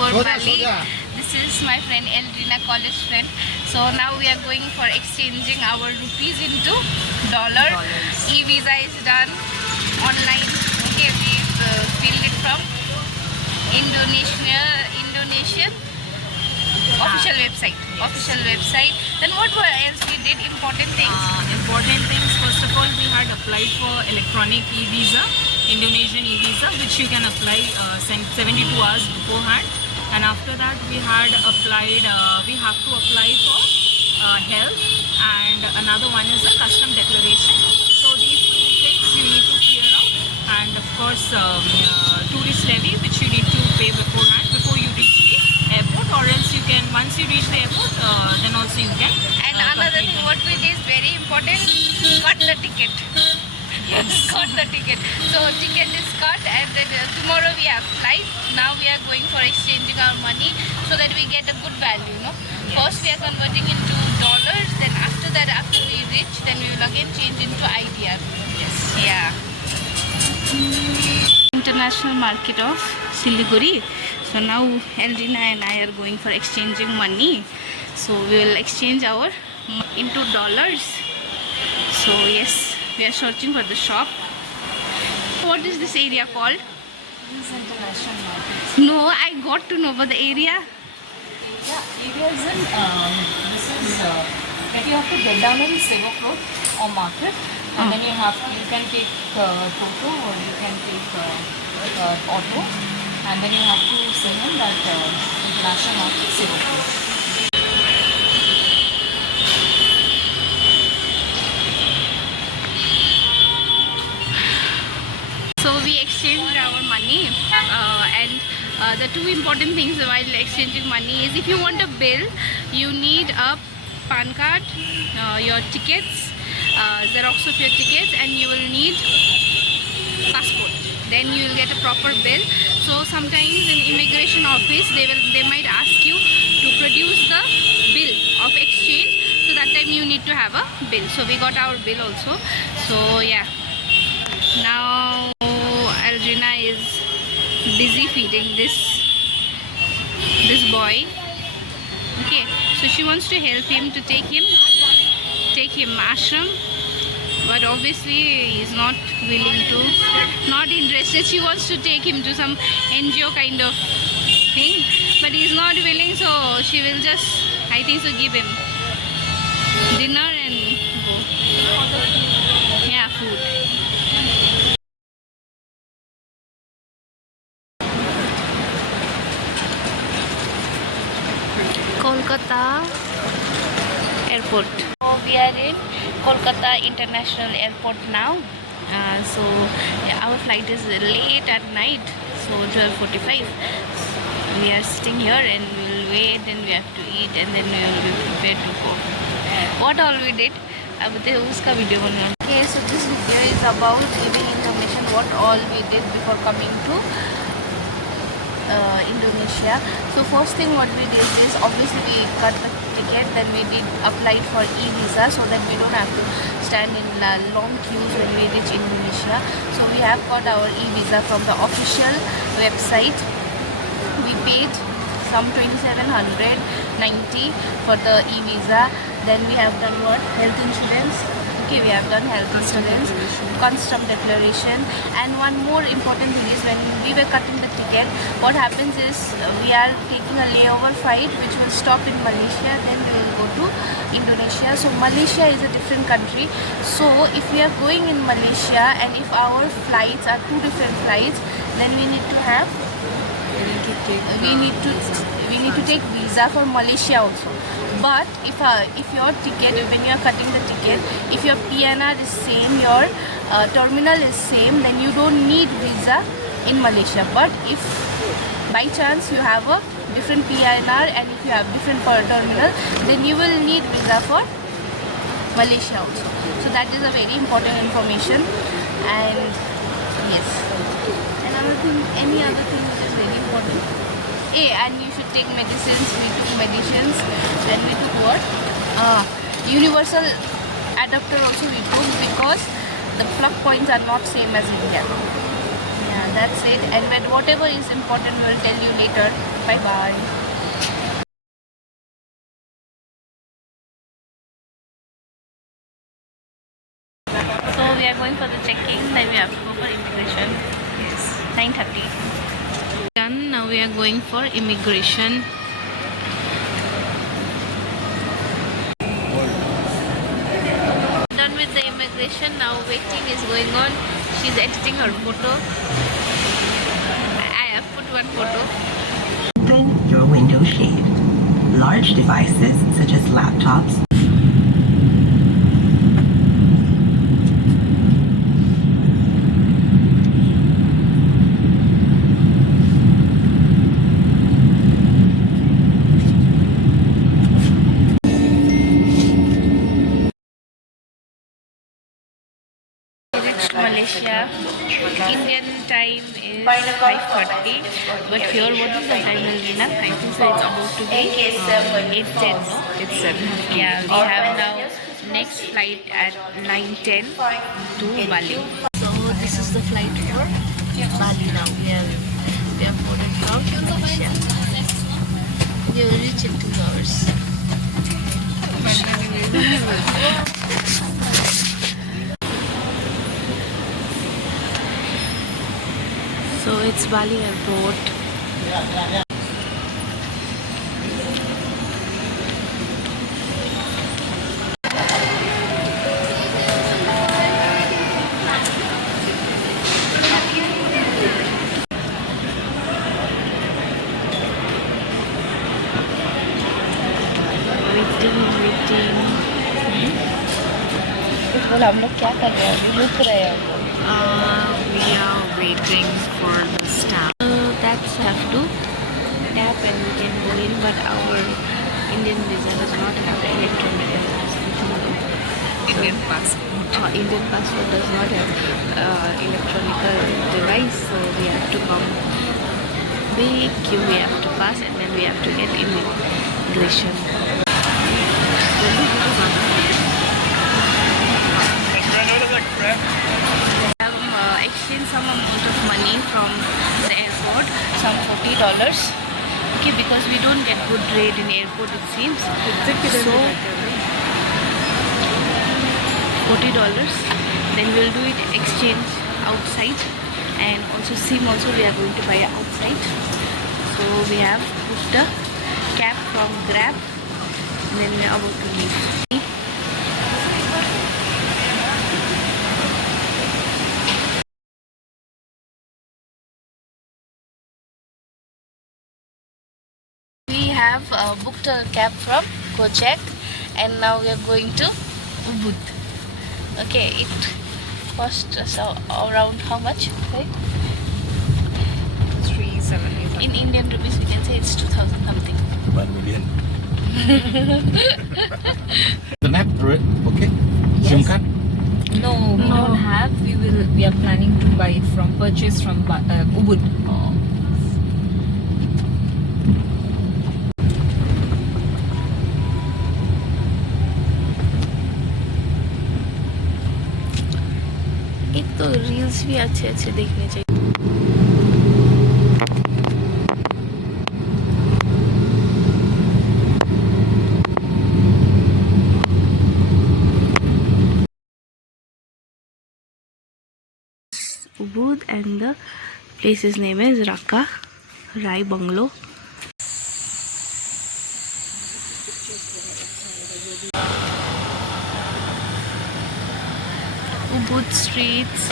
for Bali. This is my friend Eldrina, college friend. So now we are going for exchanging our rupees into dollar. E-visa is done online. Okay, we've filled it from Indonesian official website. Then what else we did? Important things. First of all, we had applied for electronic e-visa, Indonesian e-visa, which you can apply 72 hours beforehand. And after that, we have to apply for health, and another one is a custom declaration. So these two things you need to clear out, and of course tourist levy, which you need to pay beforehand before you reach the airport, or else you can, once you reach the airport, then also you can. And another thing what we did is very important, cut the ticket. Cut the ticket. So ticket is cut, and then tomorrow we have flight. Now we are going for exchanging our money so that we get a good value, no? First we are converting into dollars, then after that, after we reach, then we will again change into IDR. Yes. Yeah. International market of Siliguri. So now Eldrina and I are going for exchanging money. So we will exchange our into dollars. So yes, we are searching for the shop. What is this area called? This is international market. No, I got to know, but the area. Yeah, areas in this is that you have to get down in Sevok Road or market, and then you can take Toto, or you can take auto, and then you have to say him that international market Sevok Road. So we exchanged our money, and the two important things while exchanging money is, if you want a bill, you need a PAN card, your tickets, Xerox of your tickets, and you will need passport. Then you will get a proper bill. So sometimes in immigration office they might ask you to produce the bill of exchange. So that time you need to have a bill. So we got our bill also. So yeah. Now Eldrina is busy feeding this boy. Okay, so she wants to help him to take him ashram, but obviously he is not willing to, not interested. She wants to take him to some NGO kind of thing, but he is not willing. So she will just, I think so, give him dinner and go. Yeah, food. Kolkata Airport. So we are in Kolkata International Airport now. So our flight is late at night, so 12:45. We are sitting here and we will wait, and we have to eat, and then we will be prepared to go. What all we did? Uska video banana. Okay, so this video is about giving information what all we did before coming to Indonesia. So first thing what we did is, obviously we cut the ticket, then we did apply for e-visa so that we don't have to stand in long queues when we reach Indonesia. So we have got our e-visa from the official website. We paid some 2,790 for the e-visa. Then we have done what? Health insurance. Okay, we have done health insurance, custom declaration, and one more important thing is, when we were cutting the ticket, what happens is we are taking a layover flight which will stop in Malaysia, then we will go to Indonesia. So Malaysia is a different country. So if we are going in Malaysia and if our flights are two different flights, then we need to have we need to take visa for Malaysia also. But if your ticket, when you are cutting the ticket, if your PNR is same, your terminal is same, then you don't need visa in Malaysia. But if by chance you have a different PNR and if you have different terminal, then you will need visa for Malaysia also. So that is a very important information. And yes, another thing, any other thing which is very important. And you should take medicines. We took medicines. Then we took what? Universal adapter also we took, because the plug points are not same as India. Yeah, that's it. And when whatever is important, we'll tell you later. Bye bye. So we are going for the check-in, then we have to go for immigration. Yes. 9:30. Done. Now we are going for immigration. Done with the immigration. Now waiting is going on. She's editing her photo. I have put one photo. Open your window shade. Large devices such as laptops, Reached Malaysia. Indian time is 5:30, but here what is the time, Elvina? I think so it's about to be 8:10, no? It's 7. Yeah, we have now next flight at 9:10 to Bali. So this is the flight for Bali now. We have boarded from Malaysia. We will reach in 2 hours. So it's Bali airport. Waiting. बोल हम लोग क्या कर रहे हैं, अभी रुक रहे हैं हम लोग. We are waiting for the staff. That's have to tap and we can go in, but our Indian visa does not have electronic Indian passport. Indian passport does not have electronic device, so we have to come big queue we have to pass, and then we have to get immigration. Exchange some amount of money from the airport, some $40. Okay, because we don't get good rate in airport, it seems. So $40. Then we'll do it exchange outside, and also SIM also we are going to buy outside. So we have booked a cab from Grab, and then we are about to leave. We have booked a cab from Gojek, and now we are going to Ubud. Okay, it cost us around how much? Right? 370. In Indian rupees, we can say it's 2,000 something. 1 million. The map, okay? SIM card? No, we don't have. We are planning to buy it from purchase from Ubud. Oh. एक तो reels भी अच्छे अच्छे देखने चाहिए. Ubud, and the place's name is Raka Rai Bungalow. Ubud streets.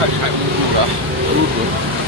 ถ่ายรูปเหรอรูปเหรอ